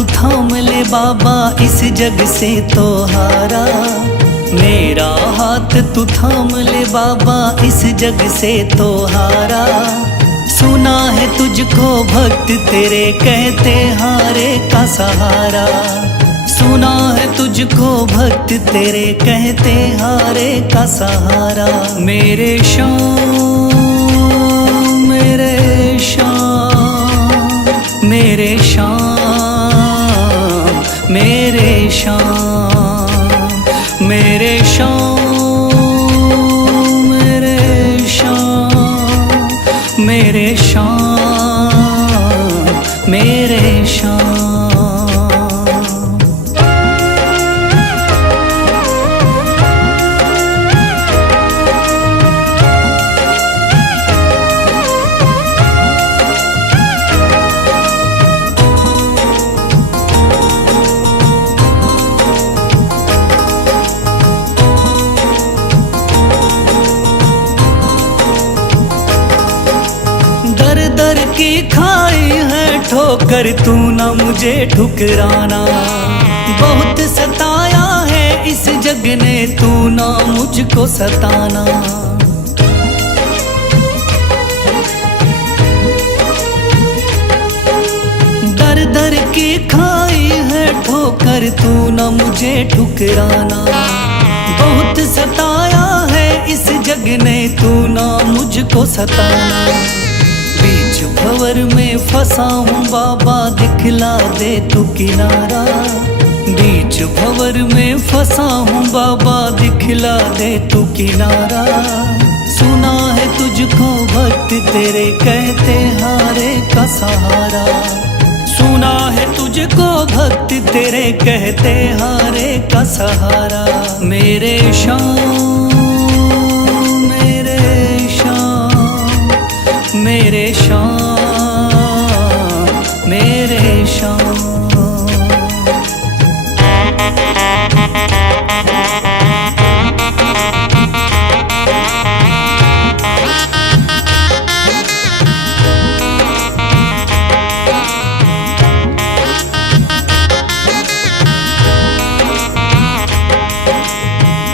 तू थाम ले बाबा इस जग से तो हारा। मेरा हाथ तू थाम ले बाबा इस जग से तो हारा। सुना है तुझको भक्त तेरे कहते हारे का सहारा। सुना है तुझको भक्त तेरे कहते हारे का सहारा। मेरे श्याम मेरे श्याम मेरे श्याम मेरे श्याम मेरे श्याम मेरे श्याम मेरे श्याम मेरे श्याम। दर की खाई है ठोकर तू ना मुझे ठुकराना। बहुत सताया है इस जग ने तू ना मुझको सताना। दर दर की खाई है ठोकर तू ना मुझे ठुकराना। बहुत सताया है इस जग ने तू ना मुझको सताना। बीच भंवर में फंसा हूँ बाबा दिखला दे तू किनारा। बीच भंवर में फंसा हूँ बाबा दिखला दे तू किनारा। सुना है तुझको भक्त तेरे कहते हारे का सहारा। सुना है तुझको भक्त तेरे कहते हारे का सहारा। मेरे श्याम मेरे श्याम मेरे श्याम मेरे श्याम।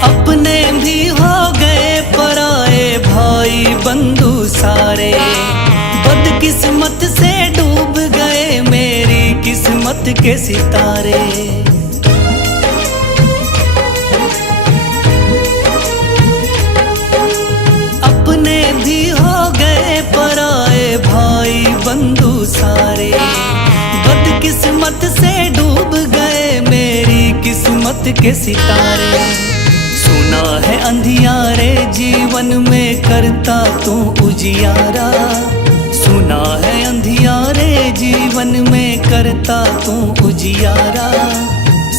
अपने भी हो गए पराए भाई बंधु सारे। बदकिस्मत से डूब गए मेरी किस्मत के सितारे। अपने भी हो गए पराए भाई बंधु सारे। बदकिस्मत से डूब गए मेरी किस्मत के सितारे। सुना है अंधियारे जीवन में करता तू उजियारा। सुना है अंधियारे जीवन में करता तू उजियारा।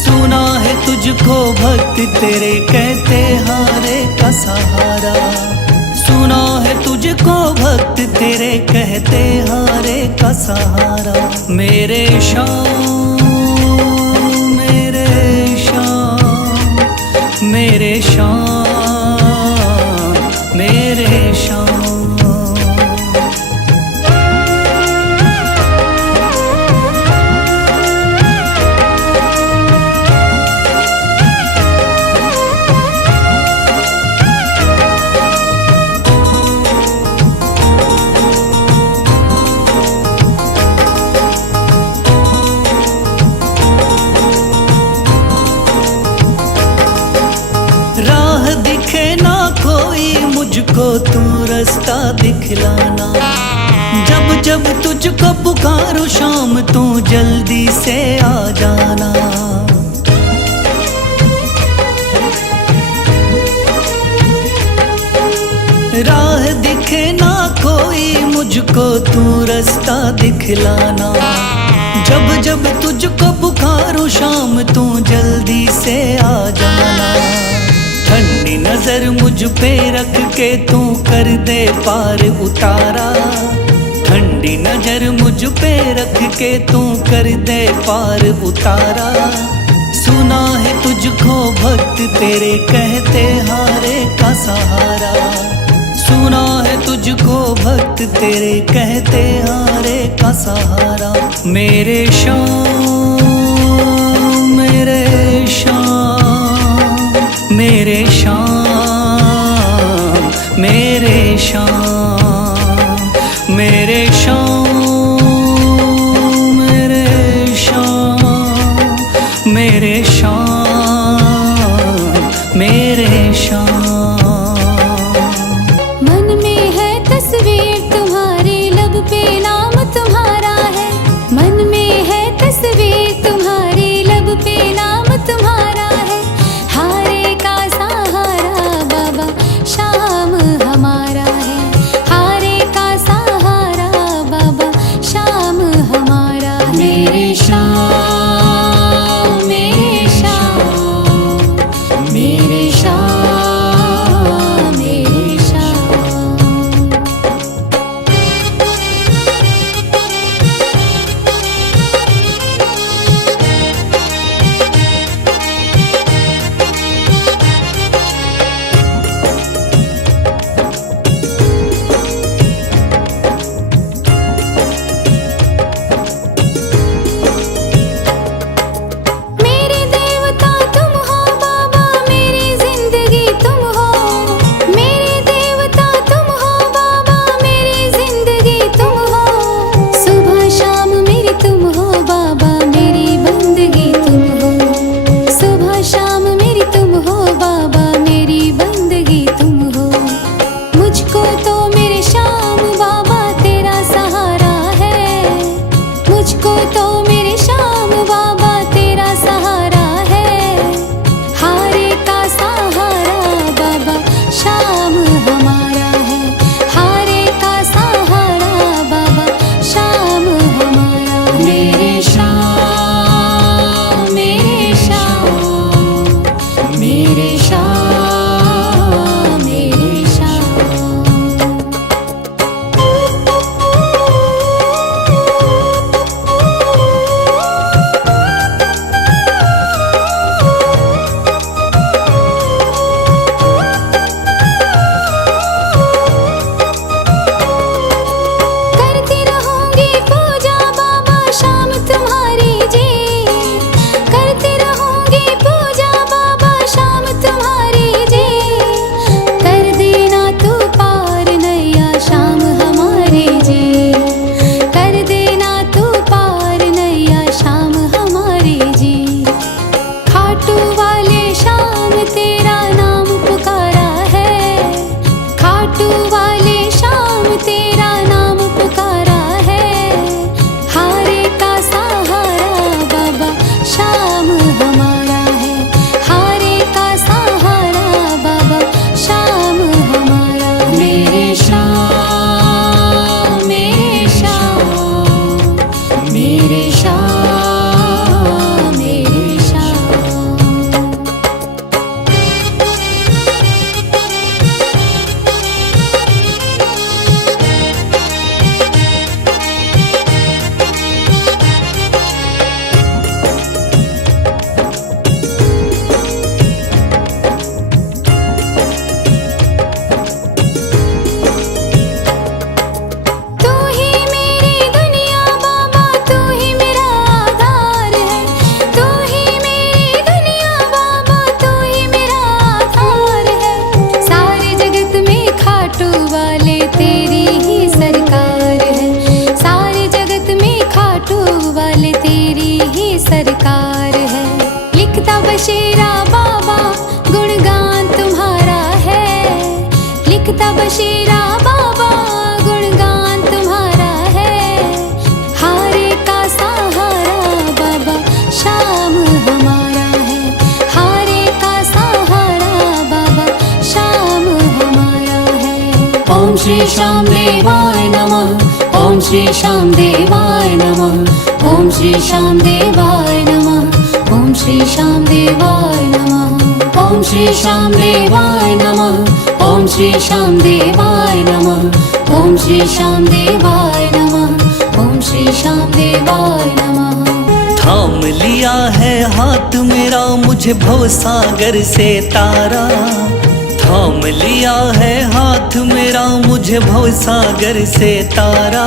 सुना है तुझको भक्त तेरे कहते हारे का सहारा। सुना है तुझको भक्त तेरे कहते हारे का सहारा। मेरे श्याम मेरे श्याम मेरे श्याम मेरे श्याम। राह दिखे ना कोई मुझको तू रास्ता दिखलाना। जब जब तुझको पुकारूं शाम तू जल्दी से आ जाना। राह दिखे ना कोई मुझको तू रास्ता दिखलाना। जब जब तुझको पुकारूं शाम तू जल्दी से आ जाना। ठंडी नजर मुझ पे रख के तू कर दे पार उतारा। ठंडी नजर मुझ पे रख के तू कर दे पार उतारा। सुना है तुझको भक्त तेरे कहते हारे का सहारा। सुना है तुझको भक्त तेरे कहते हारे का सहारा। मेरे श्याम श्याम मेरे श्याम मेरे श्याम मेरे श्याम मेरे श्याम मेरे श्याम मेरे श्याम। मन में है तस्वीर तुम्हारी, लब पे नाम तुम्हारा है। मन में है तस्वीर तुम्हारी, लब पे नाम तुम्हारा है। हारे का सहारा बाबा शाम हमारा है। हारे का सहारा बाबा शाम हमारा है। मेरे श्याम मेरे श्याम मेरे श्याम मेरे श्याम। मेरे देवता तुम हो बाबा, मेरी जिंदगी तुम हो। मेरे देवता तुम हो बाबा, मेरी जिंदगी तुम हो। सुबह शाम मेरी तुम हो बाबा, मेरी बंदगी तुम हो। सुबह शाम मेरी तुम हो बाबा, मेरी बंदगी तुम हो। मुझको तो मेरे श्याम बाबा तेरा सहारा है। मुझको तो मेरे श्याम बाबा तेरा सहारा है। हारे का सहारा बाबा शाम हमारा है। हारे का सहारा बाबा शाम हमारा है। मेरे श्याम मेरे श्याम मेरे श्याम मेरे श्याम। करती रहूंगी पूजा बाबा शाम तुम्हारी जी। करती रहूंगी पूजा बाबा शाम तुम्हारी जी। कर देना तू पार नैया शाम हमारी जी। कर देना तू पार नैया शाम हमारी जी। खाटू वाले शाम तेरा नाम पुकारा है। खाटू वाले शाम तेरा नाम पुकारा है। हारे का सहारा बाबा शाम हमारा है। हारे का सहारा बाबा शाम हमारा है। मेरे श्याम मेरे श्याम मेरे श्याम मेरे श्याम। तू ही मेरी दुनिया बाबा, तू ही मेरा आधार है। तू ही मेरी दुनिया बाबा, तू ही मेरा आधार है। सारे जगत में खाटू वाले तेरी ही सरकार है। सारे जगत में खाटू वाले तेरी ही सरकार है। लिखता बशीरा बाबा गुणगान तुम्हारा है। लिखता बशीरा बाबा गुणगान तुम्हारा है। हारे का सहारा बाबा शाम हमारा है। हारे का सहारा बाबा शाम हमारा है। ओम श्री श्याम देवाय नमः। ओम श्री श्याम देवाय नमः। ओम श्री श्याम देवाय नमः। ओम श्री श्याम देवाय नमः। ओम श्री श्याम देवाय नमः। ओम श्री श्याम देवाय नमः। ओम श्री श्याम देवाय नमः। ओम श्री श्याम देवाय नमः। थाम लिया है हाथ मेरा मुझे भवसागर से तारा। थाम लिया है हाथ मेरा मुझे भवसागर से तारा।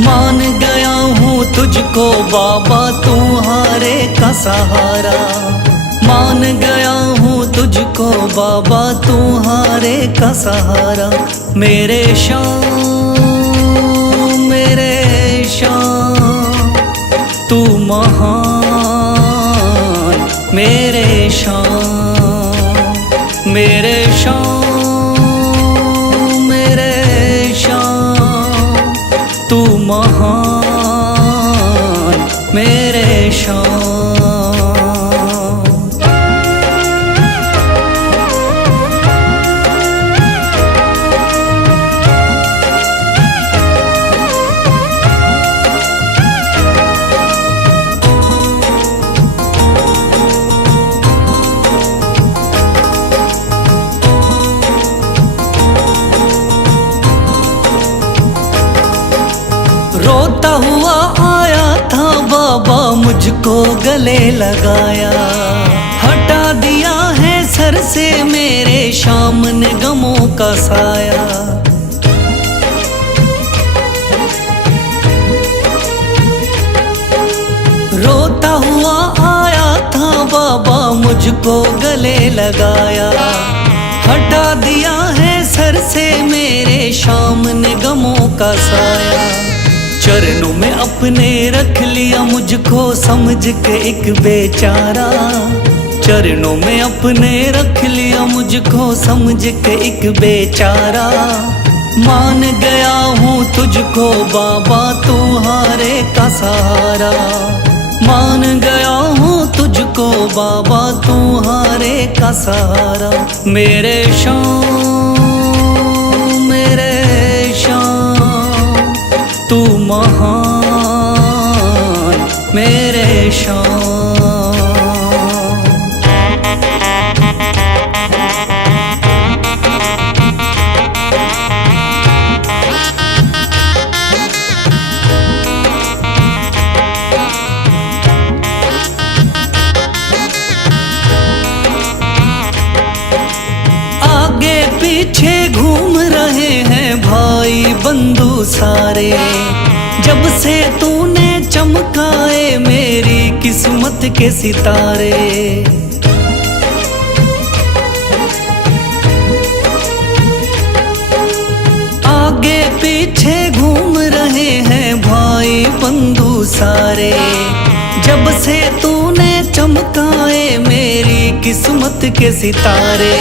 मान गया हूँ तुझको बाबा तुम्हारे का सहारा। मान गया हूँ तुझको बाबा, तुम्हारे का सहारा। मेरे शाम, मेरे शाम, तू महान। मेरे शाम, मेरे शाम, मेरे शाम, तू महान। मेरे शाम। रोता हुआ आया था बाबा, मुझको गले लगाया। हटा दिया है सर से मेरे शाम ने गमों का साया। रोता हुआ आया था बाबा, मुझको गले लगाया। हटा दिया है सर से मेरे शाम ने गमों का साया। चरणों में अपने रख लिया मुझको समझ के एक बेचारा। चरणों में अपने रख लिया मुझको समझ के एक बेचारा। मान गया हूँ तुझको बाबा, तुम्हारे का सहारा। मान गया हूँ तुझको बाबा, तुम्हारे का सहारा। मेरे शाम, मेरे शाम, तू महान। मेरे शाम। आगे पीछे घूम रहे हैं भाई बंधु सारे। जब से तूने चमकाए मेरी किस्मत के सितारे। आगे पीछे घूम रहे हैं भाई बंधु सारे। जब से तूने चमकाए मेरी किस्मत के सितारे।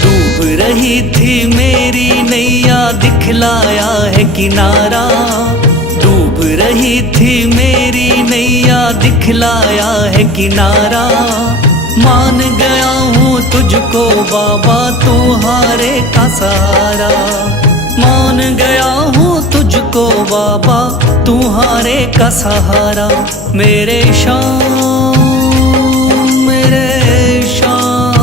डूब रही थी मेरी नैया, दिखलाया है किनारा। डूब रही थी मेरी नैया, दिखलाया है किनारा। मान गया हूँ तुझको बाबा, तुम्हारे का सहारा। मान गया हूँ तुझको बाबा, तुम्हारे का सहारा। मेरे शाम, मेरे शाम,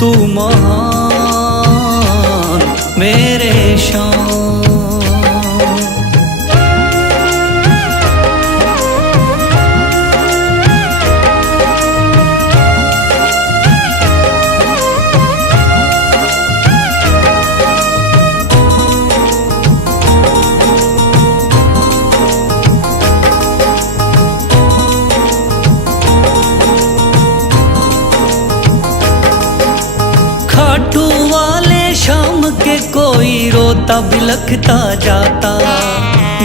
तू महान। मेरे शाम। खाटू वाले शाम के कोई रोता बिलखता जाता।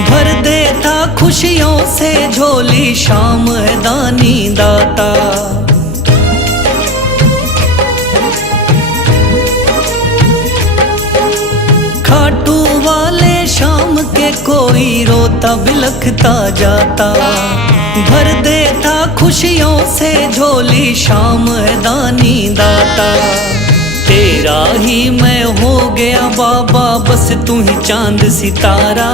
भर देता खुशियों से झोली, शाम है दानी दाता। खाटू वाले शाम के कोई रोता बिलखता जाता। भर देता खुशियों से झोली, शाम है दानी दाता। तेरा ही मैं हो गया बाबा, बस तू ही चांद सितारा।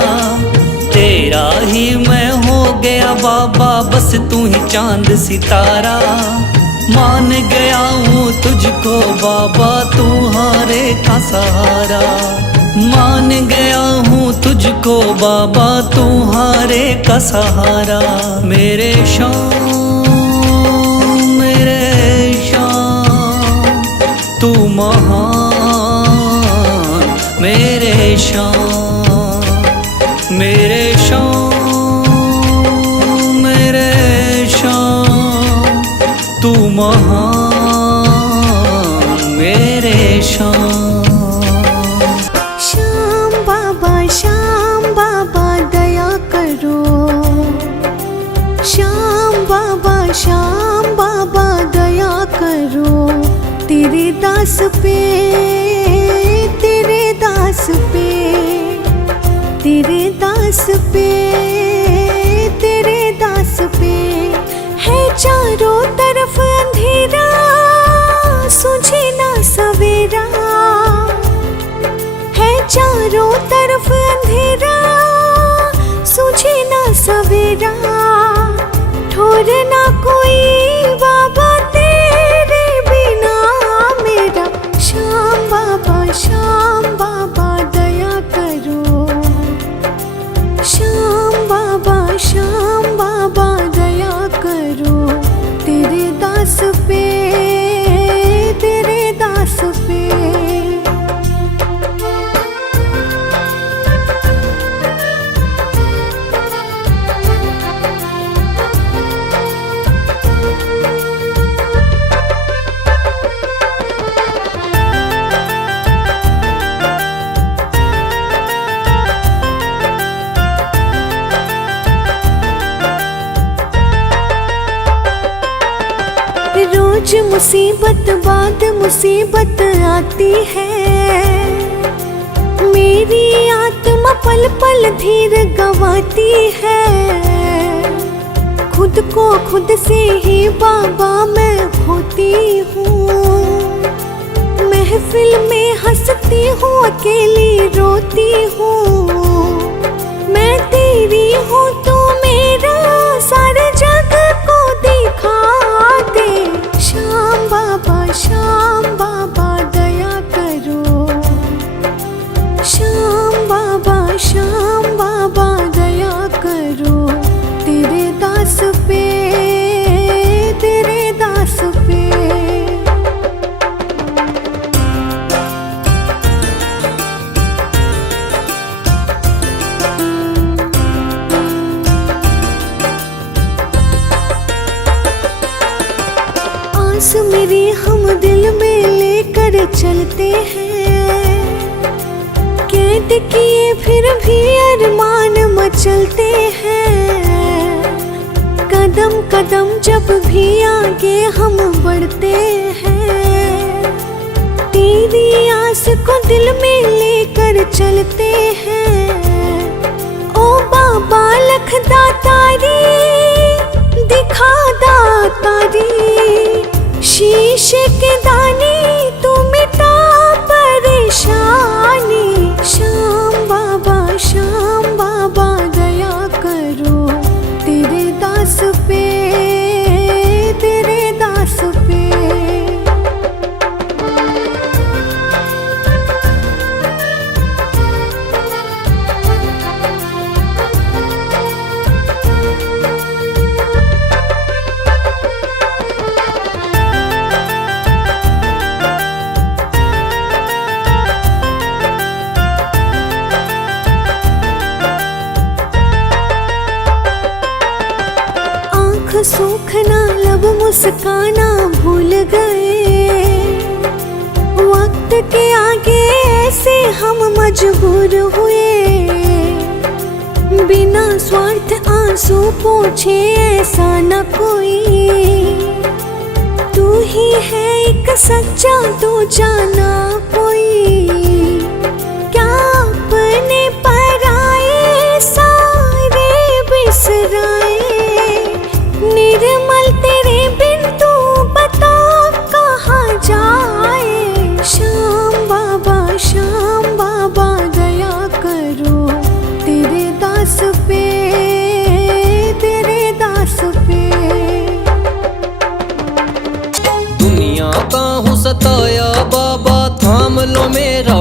तेरा ही मैं हो गया बाबा, बस तू ही चांद सितारा। मान गया हूँ तुझको बाबा, तुम्हारे का सहारा। मान गया हूँ तुझको बाबा, तुम्हारे का सहारा। मेरे शाम, मेरे शाम, तू महान। मेरे शाम, मेरे शाम, मेरे शाम, तू महान। करो तेरे दास पे, तेरे दास पे, तेरे दास पे, तेरे दास पे। है चारों तरफ अंधेरा, सूझे ना सवेरा, है चारों तरफ अंधेरा, सूझे ना सवेरा। ठोर ना कोई बाबा तेरे बिना मेरा, श्याम बाबा दया करो, श्याम बाबा दया करो तेरे दास पे, तेरे दास पे। रोज मुसीबत बाद मुसीबत आती है, मेरी आत्मा पल पल धीर गंवाती है। खुद को खुद से ही बाबा मैं खोती हूँ, महफिल में हंसती हूँ अकेली रोती हूँ। मैं तेरी हूँ तू मेरा, सारे जग को दिखा दे। श्याम बाबा दया करो, श्याम बाबा दया करो तेरे दास पे, तेरे दास पे। आस मेरी हम दिल में लेकर चलते हैं, कैद किए फिर भी अरमान मचलते हैं। कदम कदम जब भी आगे हम बढ़ते हैं, तेरी आस को दिल में लेकर चलते हैं। ओ बाबा लख दातारी, दिखा दातारी, शीश के दाने तू मिटा परेशानी। श्याम बाबा दया करो तेरे दास पे, तेरे दास पे। सूखना लब मुस्काना भूल गए, वक्त के आगे ऐसे हम मजबूर हुए। बिना स्वार्थ आंसू पोछे ऐसा न कोई, तू ही है एक सच्चा तू जाना कोई। क्या अपने पराए सारे बिसराए, निर्मल तेरे बिन तू बता कहाँ जाए। श्याम बाबा दया करो तेरे दास पे, तेरे दास पे। दुनिया का हूँ सताया बाबा थाम लो मेरा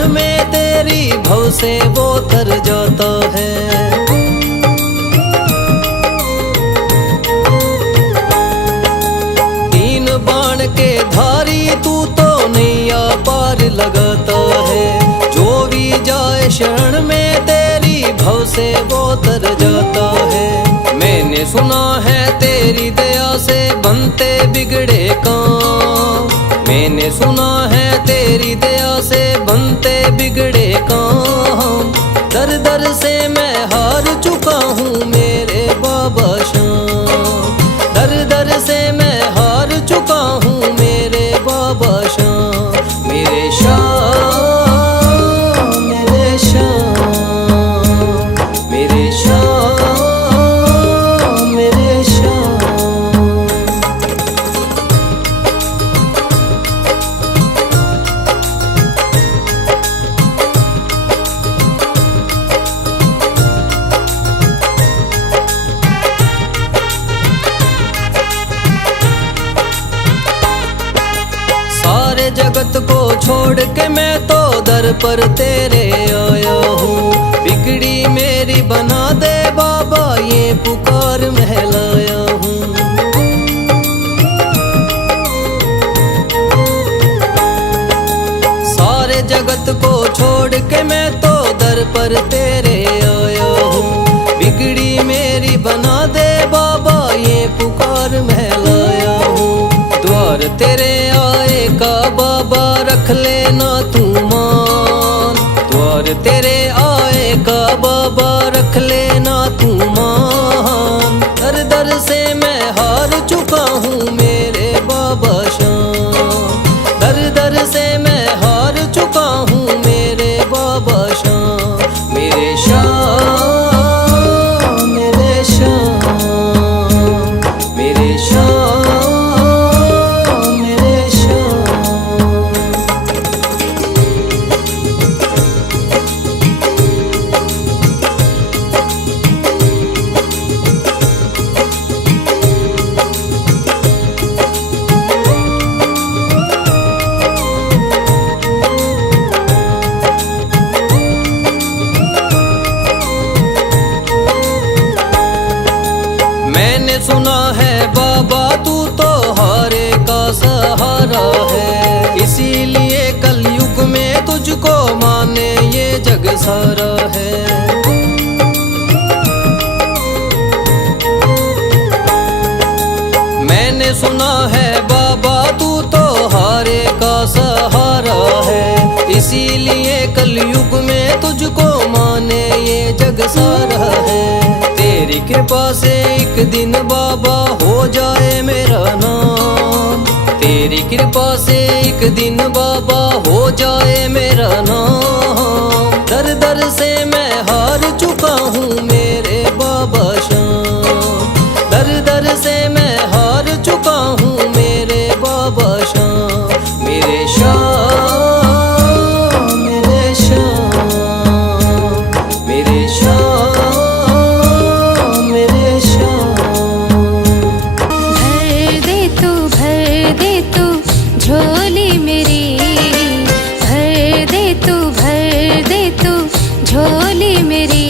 शरण में तेरी भव से वो तर जाता है। तीन बाण के धारी तू तो नैया पार लगाता है। जो भी जाए शरण में तेरी भव से वो तर जाता है। मैंने सुना है तेरी दया से बनते बिगड़े काम। मैंने सुना है तेरी दया से बनते बिगड़े काम। दर दर से मैं हार चुका हूँ मेरे बाबा श्याम। दर दर से मैं हार चुका हूँ मेरे बाबा श्याम। मेरे श्याम, मेरे श्याम, मेरे श्याम, मेरे श्याम। सारे जगत को छोड़ के मैं तो दर पर तेरे आया हूँ। बिगड़ी मेरी बना दे बाबा ये पुकार महलाया हूँ। सारे जगत को छोड़ के मैं तो दर पर तेरे आया हूँ। बिगड़ी मेरी बना दे बाबा ये पुकार महलाया हूँ। द्वार तेरे आए का बाबा रख लेना तू मान। द्वार तेरे आए का बाबा रख लेना तू मान। दर दर से मैं हार चुका हूँ मेरे बाबा श्याम। दर दर से मैं हार चुका हूँ मेरे बाबा श्याम। मेरे श्याम, मेरे श्याम, मेरे श्याम, मेरे श्याम। मैंने सुना है बाबा तू तो हारे का सहारा है। इसीलिए कलयुग में तुझको माने ये जग सारा है। मैंने सुना है बाबा तू तो हारे का सहारा है। इसीलिए कलयुग में तुझको माने ये जग सारा है। तेरी कृपा से एक दिन बाबा हो जाए मेरा नाम। तेरी कृपा से एक दिन बाबा हो जाए मेरा नाम। दर दर से मैं हार चुका हूँ मेरे बाबा श्याम। दर दर से मैं हार चुका हूँ मेरे बाबा श्याम। मेरे श्याम, मेरे श्याम, मेरे श्याम, मेरे श्याम। भर दे तू झोली मेरी। भर दे तू झोली मेरी।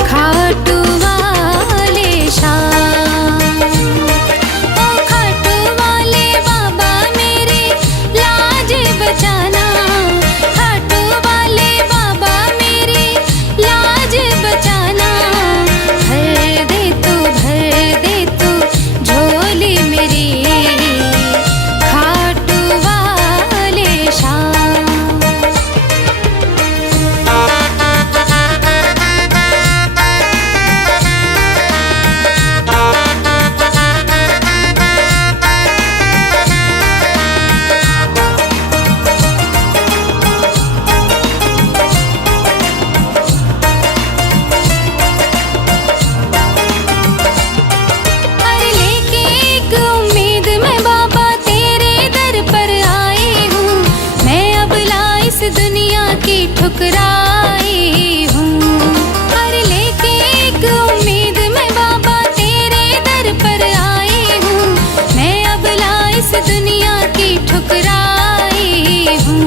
खाटू वाले श्याम, ओ खाटू वाले बाबा मेरे लाज बचाना। खाटू वाले बाबा मेरे लाज बचाना। भर दे तू झोली मेरी। खाटू वाले श्याम। अरे लेके एक उम्मीद मैं बाबा तेरे दर पर आई हूँ। मैं अब ला इस दुनिया की ठुकराई हूँ। अरे लेके एक उम्मीद मैं बाबा तेरे दर पर आई हूँ। मैं अब ला इस दुनिया की ठुकराई हूँ।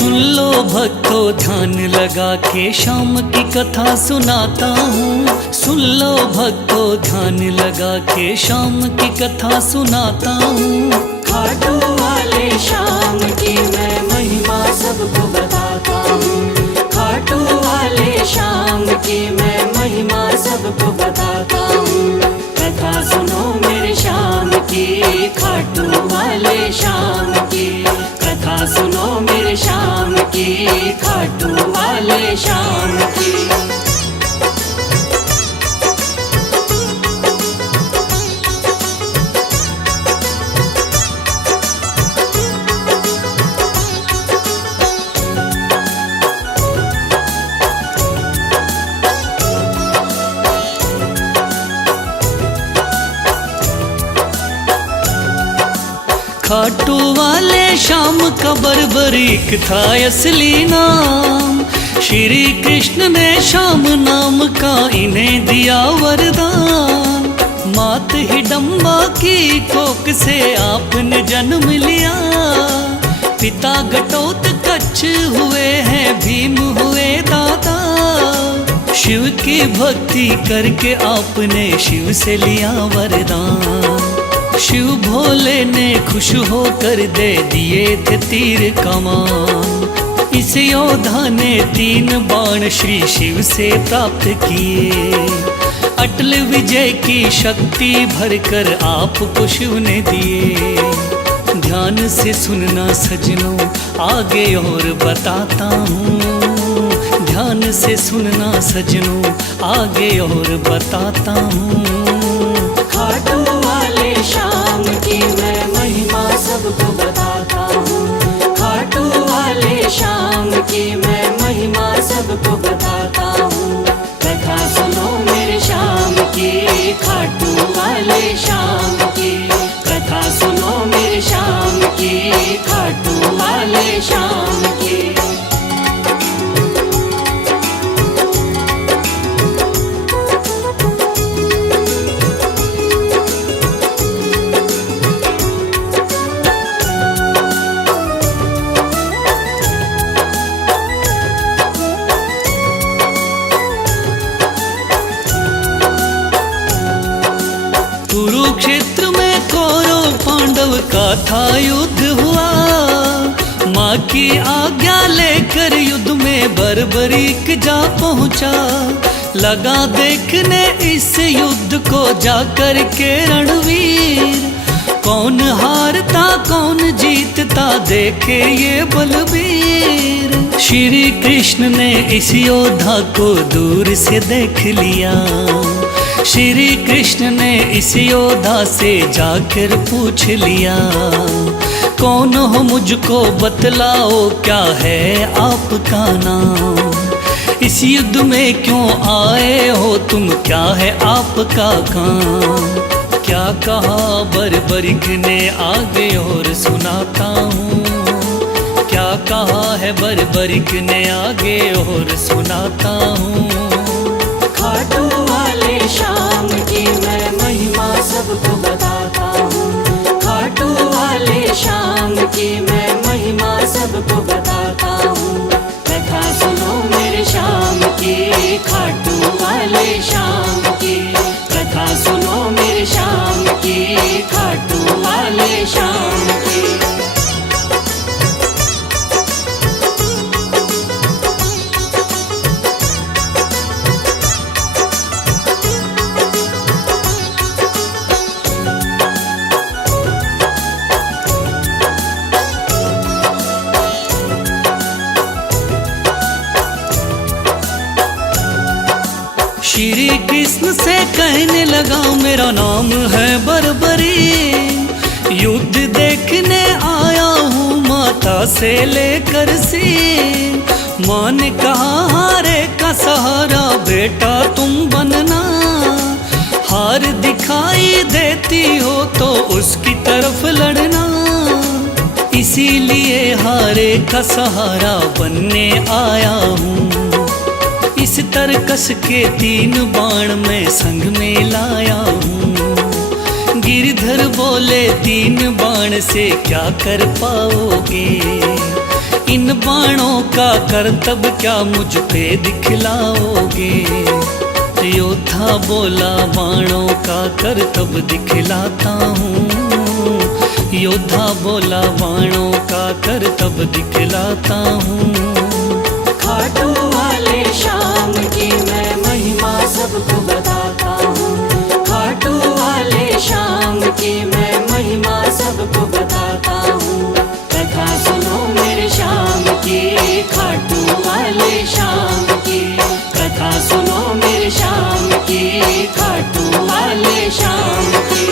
सुन लो भक्तों ध्यान लगा के शाम की कथा सुनाता हूँ। सुन लो भक्तों ध्यान लगा के शाम की कथा सुनाता हूँ। खाटू वाले शाम की मैं महिमा सबको बताता हूँ। खाटू वाले शाम की मैं महिमा सबको बताता हूँ। कथा सुनो मेरे शाम की, खाटू वाले शाम की। कथा सुनो मेरे शाम की, खाटू वाले शाम की। खाटू वाले शाम का बर्बरीक था असली नाम। श्री कृष्ण ने शाम नाम का इन्हें दिया वरदान। मात हिडम्बा की कोख से आपने जन्म लिया। पिता घटोत्कच हुए हैं भीम हुए दादा। शिव की भक्ति करके आपने शिव से लिया वरदान। शिव भोले ने खुश होकर दे दिए थे तीर कमान। इस योद्धा ने 3 बाण श्री शिव से प्राप्त किए। अटल विजय की शक्ति भरकर आपको शिव ने दिए। ध्यान से सुनना सजनों आगे और बताता हूँ। ध्यान से सुनना सजनों आगे और बताता हूँ। खाटू वाले शाम की मैं महिमा सबको बताता हूँ। खाटू वाले शाम की मैं महिमा सबको बताता हूँ। कथा सुनो मेरे शाम की, खाटू वाले शाम की। कथा सुनो मेरे शाम की, खाटू वाले शाम की। कुरुक्षेत्र में कौरव पांडव का था युद्ध हुआ। माँ की आज्ञा लेकर युद्ध में बर्बरीक जा पहुँचा। लगा देखने इस युद्ध को जाकर के रणवीर। कौन हारता कौन जीतता देखे ये बलवीर। श्री कृष्ण ने इस योद्धा को दूर से देख लिया। श्री कृष्ण ने इस योद्धा से जाकर पूछ लिया। कौन हो मुझको बतलाओ क्या है आपका नाम। इस युद्ध में क्यों आए हो तुम, क्या है आपका काम। क्या कहा बर्बरीक ने आगे और सुनाता हूँ। क्या कहा है बर्बरीक ने आगे और सुनाता हूँ। खाटू वाले शाम की मैं महिमा सबको बताता हूँ। खाटू वाले शाम की मैं महिमा सबको बताता हूँ। कथा सुनो मेरे शाम की, खाटू वाले शाम की। कथा सुनो मेरे शाम की, खाटू वाले शाम की। श्री कृष्ण से कहने लगा मेरा नाम है बर्बरी। युद्ध देखने आया हूँ माता से लेकर सीन। माँ ने कहा हारे का सहारा बेटा तुम बनना। हार दिखाई देती हो तो उसकी तरफ लड़ना। इसीलिए हारे का सहारा बनने आया हूँ। इस तरकस के 3 बाण मैं संग में लाया हूँ। गिरधर बोले 3 बाण से क्या कर पाओगे। इन बाणों का करतब क्या मुझ पे दिखलाओगे? योद्धा बोला बाणों का करतब दिखलाता हूँ। योद्धा बोला बाणों का करतब दिखलाता हूँ। खाटू वाले श्याम की मैं महिमा सबको बताता हूँ। खाटू वाले श्याम की मैं महिमा सबको बताता हूँ। कथा सुनो मेरे श्याम की, खाटू वाले श्याम की। कथा सुनो मेरे श्याम की, खाटू वाले श्याम की।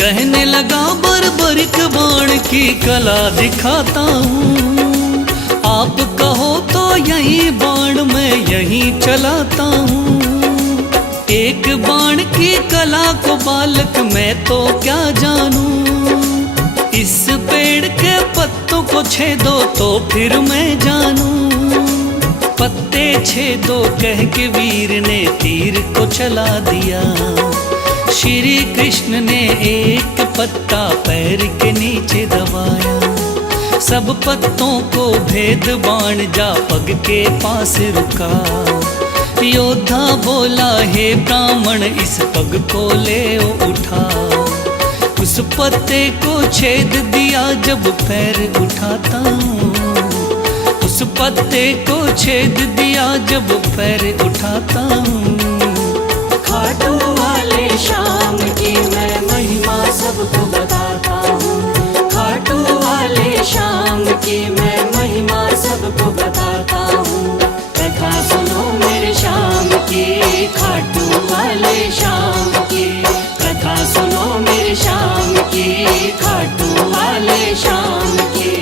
कहने लगा बर्बरिक बाण की कला दिखाता हूँ। आप कहो तो यही बाण मैं यहीं चलाता हूँ। एक बाण की कला को बालक मैं तो क्या जानूं। इस पेड़ के पत्तों को छेदो तो फिर मैं जानूं। पत्ते छेदो कह के वीर ने तीर को चला दिया। श्री कृष्ण ने एक पत्ता पैर के नीचे दबाया। सब पत्तों को भेद बाण जा पग के पास रुका। योद्धा बोला हे ब्राह्मण इस पग को ले उठा। उस पत्ते को छेद दिया जब पैर उठाता हूँ। उस पत्ते को छेद दिया जब पैर उठाता हूँ। खाटू वाले श्याम की मैं महिमा सबको बताता हूँ। खाटू वाले श्याम की मैं महिमा सबको बताता हूँ। कथा सुनो मेरे श्याम की, खाटू वाले श्याम की। कथा सुनो मेरे श्याम की, खाटू वाले श्याम की।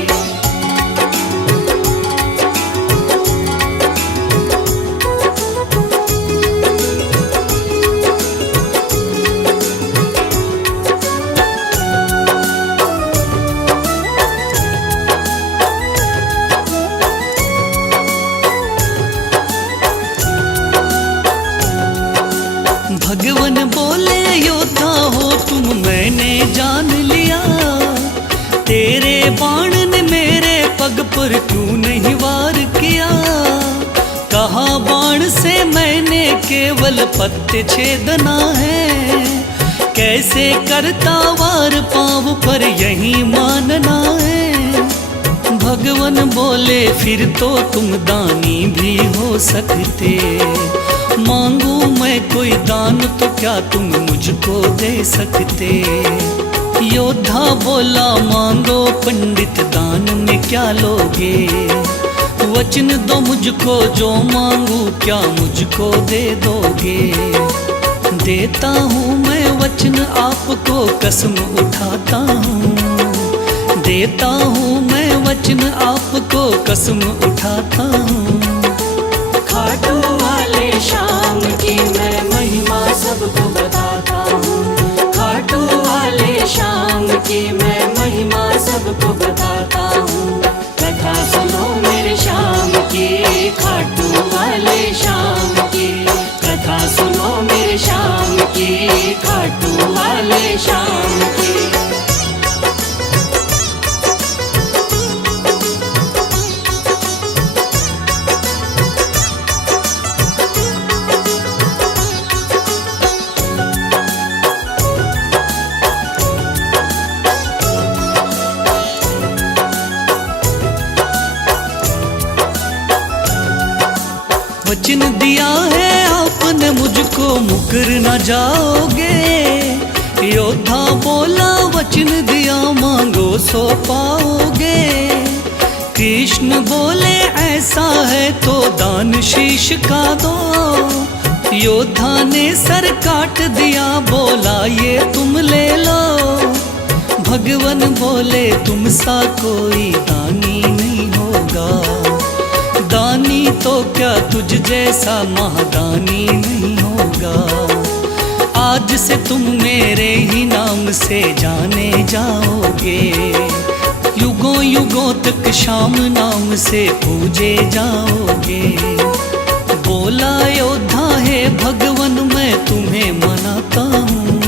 भगवान बोले योद्धा हो तुम मैंने जान लिया। तेरे बाण ने मेरे पग पर क्यों नहीं वार किया। कहा बाण से मैंने केवल पत्ते छेदना है। कैसे करता वार पाँव पर यही मानना है। भगवान बोले फिर तो तुम दानी भी हो सकते। मांगू मैं कोई दान तो क्या तुम मुझको दे सकते। योद्धा बोला मांगो पंडित दान में क्या लोगे। वचन दो मुझको जो मांगू क्या मुझको दे दोगे। देता हूँ मैं वचन आपको कसम उठाता हूँ। देता हूँ मैं वचन आपको कसम उठाता हूँ। खाटू वाले श्याम की मैं महिमा सबको बताता हूँ। खाटू वाले श्याम की मैं महिमा सबको बताता हूँ। कथा सुनो मेरे श्याम की, खाटू वाले श्याम की। कथा सुनो मेरे श्याम की, खाटू वाले श्याम की। वचन दिया है आपने मुझको मुकर न जाओगे। योद्धा बोला वचन दिया मांगो सो पाओगे। कृष्ण बोले ऐसा है तो दान शीश का दो। योद्धा ने सर काट दिया बोला ये तुम ले लो। भगवान बोले तुम सा कोई दानी नहीं होगा। दानी तो क्या तुझ जैसा महादानी नहीं होगा। आज से तुम मेरे ही नाम से जाने जाओगे, युगों युगों तक श्याम नाम से पूजे जाओगे। बोला योद्धा है भगवन मैं तुम्हें मनाता हूँ,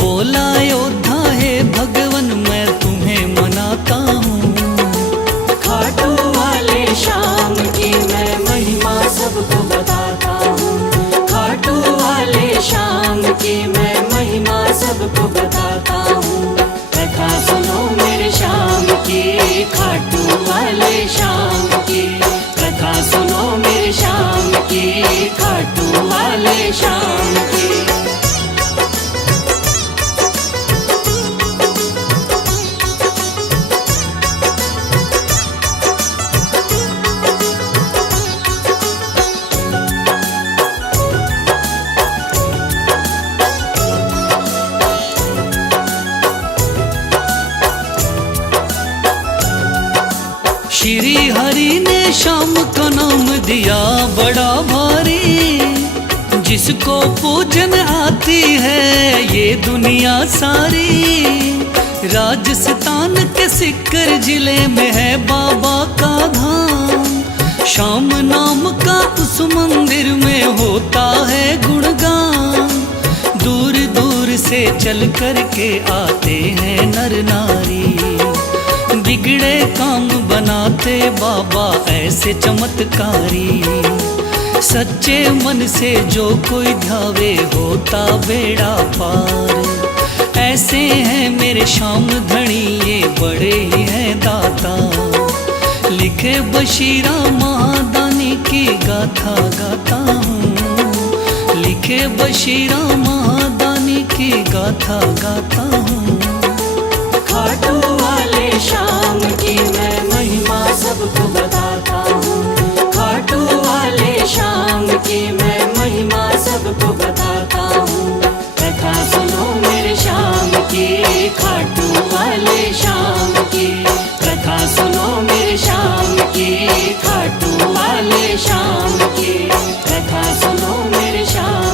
बोला योद्धा है भगवन मैं तुम्हें मनाता हूँ। खाटू वाले श्याम की मैं महिमा सबको बताता हूँ, खाटू वाले श्याम की मैं महिमा सबको बताता हूँ। कथा सुनो मेरे श्याम की, खाटू वाले श्याम की, कथा सुनो मेरे श्याम की, खाटू वाले श्याम की। श्री हरि ने श्याम का नाम दिया बड़ा भारी, जिसको पूजन आती है ये दुनिया सारी। राजस्थान के सिक्कर जिले में है बाबा का धाम, श्याम नाम का उस मंदिर में होता है गुणगान। दूर दूर से चल कर के आते हैं नर नारी, बिगड़े काम बनाते बाबा ऐसे चमत्कारी। सच्चे मन से जो कोई ध्यावे होता बेड़ा पार। ऐसे हैं मेरे श्याम धनी ये बड़े ही हैं दाता, लिखे बशीरा महादानी की गाथा गाता हूँ, लिखे बशीरा महादानी की गाथा गाता हूँ। खाटू वाले श्याम की मैं महिमा सबको बताता हूँ, खाटू वाले श्याम की मैं महिमा सबको बताता हूँ। कथा सुनो मेरे श्याम की, खाटू वाले श्याम की, कथा सुनो मेरे श्याम की, खाटू वाले श्याम की, कथा सुनो मेरे श्याम